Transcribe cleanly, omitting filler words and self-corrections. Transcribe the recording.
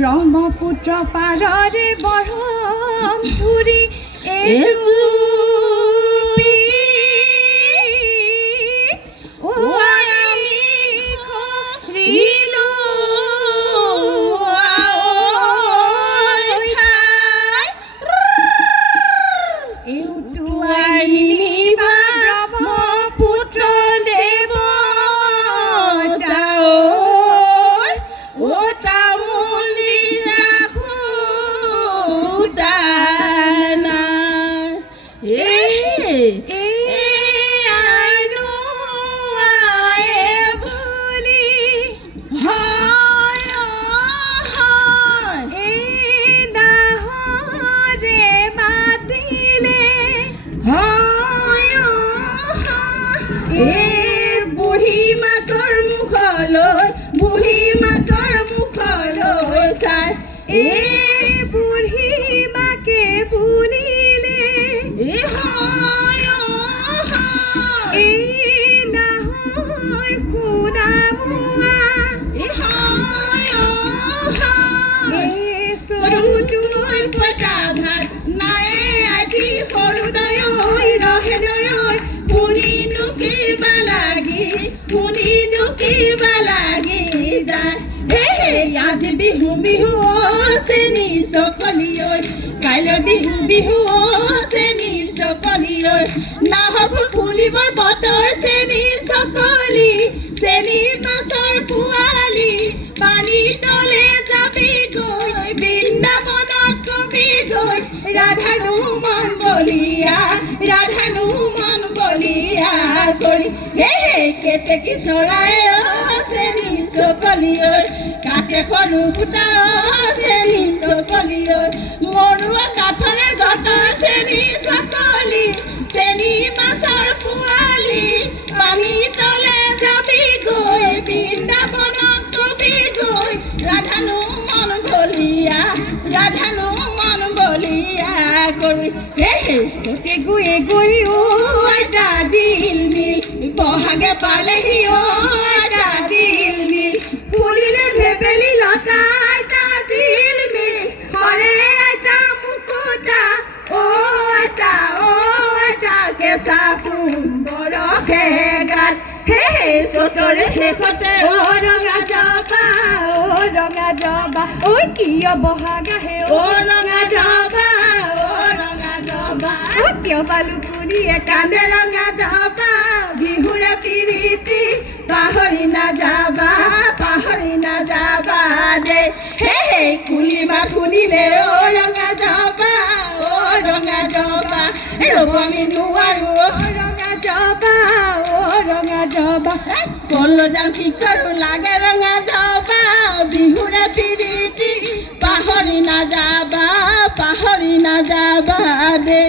ব্ৰহ্মপুত্ৰ পাৰে বৰম ধুৰি ও আমি খৰিল ব্ৰহ্মপুত্ৰ দেব বুঢ়ী মাকৰ মুখলৈ চাই বুঢ়ী মাকে বুলিলে নাহৰ সোণা মোৱা চৰুটোই পঁইতা ভাত নাই আজি সৰুদয় ৰহে দয় শুনিনো কিবা লাগি যায় আজি বিহু চেনি চকলি কাইলৈ বিহু চেনি চকলি নাহৰ ফুল ফুলিবৰ বতৰ চেনি চকলি চেনি মাছৰ পোৱালি পানী তলে যাবি গৈ বৃন্দাবনত কবি গৈ ৰাধানো মন বলিয়া কৰি কেতেকী চৰাই চেনি চকলি কাটে সৰু ফুটা চেনি চকলি মৰুৱা কাঠৰে গতৰ চেনি চকলি চেনি মাছৰ পোৱালি পানী তলে যাবি গৈ বৃন্দাবনত কবি গৈ ৰাধানো মন বলিয়া কৰি চকে গুয়ে গৈ আইতা জিলমিল বহাগে পালেহি আইতা জিলমিল ফুলিলে ভেবেলি লতা আইতা জিলমিল হৰে আইতা মুকুতা আইতা কেঁচা সুন্দৰ গাল চতৰে শেষতে ৰঙা জবা কিয় বহাগাহে ৰঙা জবা কিয় বালুকুৰিয়ে কান্দে ৰঙা জবা বিহুৰে প্ৰীতি পাহৰি নাযাবা দে কুলিমা শুনিলে ৰঙা জবা ৰ'ব আমি নোৱাৰো ৰঙা জবা কল যাম কি কৰো লাগে ৰঙা জবা বিহুৰে প্ৰীতি পাহৰি নাযাবা দে